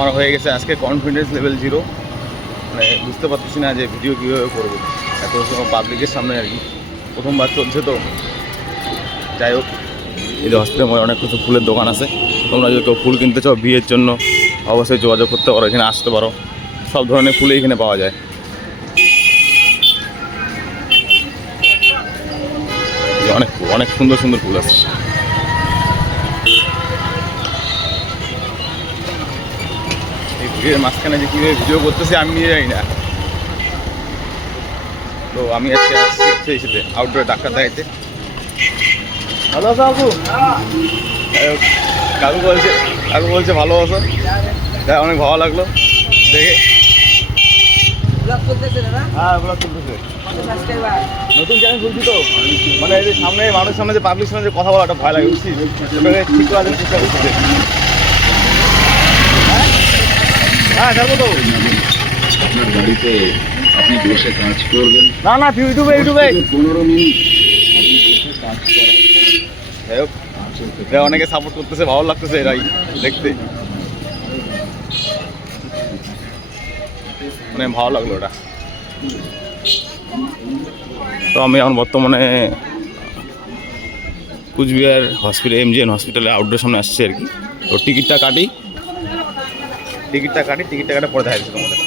আমার হয়ে গেছে আজকে কনফিডেন্স লেভেল 0। মানে বুঝতে পারতেছি না যে ভিডিও কীভাবে করবো এত পাবলিকের সামনে আর কি, প্রথমবার চলছে তো। যাই হোক, এই যে হসপিটালের মধ্যে অনেক কিছু ফুলের দোকান আছে। তোমরা যদি কেউ ফুল কিনতে চাও বিয়ের জন্য অবশ্যই যোগাযোগ করতে পারো, এখানে আসতে পারো। সব ধরনের ফুলই এখানে পাওয়া যায়। অনেক অনেক সুন্দর সুন্দর ফুল আছে। এই ভিড়ের মাঝখানে যে কীভাবে ভিডিও করতেছি আমি নিজে জানি না। তো আমি আজকে আসছি সাথে আউটডোরে ডাক্তার দেখাইতে। ভালো আছো কাকু? কাকু বলছে ভালো আছো। তাই অনেক ভালো লাগলো দেখে। হ্যাঁ, ব্লগ চলতেছে। নতুন চ্যানেল খুলছি তো, মানে এই যে সামনে মানুষের সামনে যে পাবলিক সামনে যে কথা বলাটা ভয় লাগে, বুঝছি। ঠিক করার জন্য চেষ্টা করছি। হ্যাঁ, যাবো তো। আপনার গাড়িতে আপনি বসে কাজ করবেন। না না, ইউটিউবে 15 মিনিট আপনি বসে কাজ করার পর যাই হোক, অনেকে সাপোর্ট করতেছে, ভালো লাগতেছে এরাই দেখতে, মানে ভালো লাগলো ওটা। তো আমি এখন বর্তমানে কুচবিহার হসপিটাল MGN হসপিটালে আউটডোর সামনে আসছি আর কি। তো টিকিটটা কাটি কাটে পরে দেখা যাচ্ছে তোমাদের।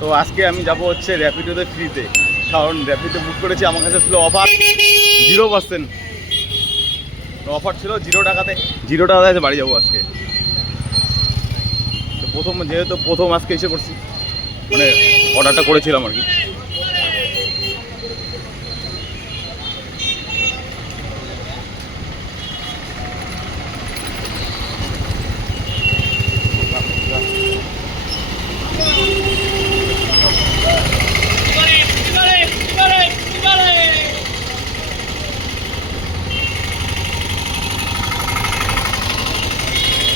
তো আজকে আমি যাব হচ্ছে র্যাপিডোতে ফ্রিতে, কারণ র্যাপিডো বুক করেছি। আমার কাছে ছিল অফার 0%, অফার ছিল 0 টাকাতে বাড়ি যাবো আজকে। তো যেহেতু প্রথম আজকে এসে করছি, মানে অর্ডারটা করেছিলাম আর কি।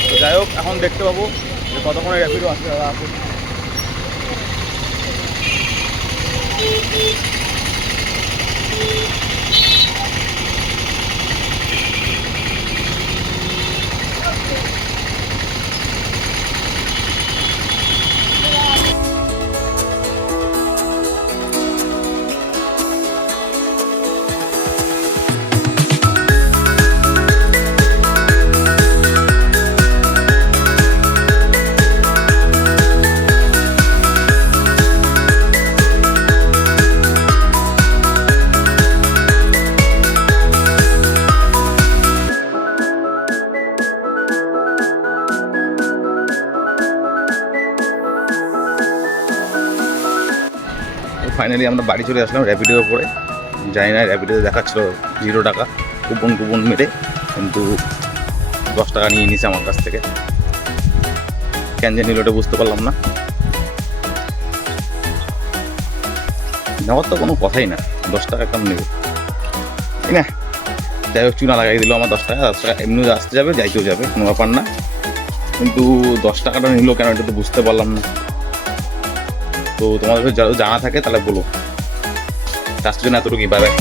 তো যাই হোক, এখন দেখতে পাবো যে কতক্ষণে র্যাপিডো আসতে আসে। ফাইনালি আমরা বাড়ি চলে আসলাম র্যাপিডোর উপরে। জানি না, র্যাপিডোতে দেখাচ্ছিল 0 টাকা, কুপন মেরে, কিন্তু 10 টাকা নিয়ে নিছে আমার কাছ থেকে। কেন যে নিল ওটা বুঝতে পারলাম না। নেওয়ার তো কোনো কথাই না, 10 টাকা কম নেবে না। যাই হোক, চুনা লাগাই দিল আমার 10 টাকা এমনি আসতে যাবে, যাইতেও যাবে, কোনো ব্যাপার না। কিন্তু 10 টাকাটা নিল কেন, এটা তো বুঝতে পারলাম না। তো তোমাদের যারা জানা থাকে তাহলে বলো। আজকের জন্য এতটুকুই, বাই বাই।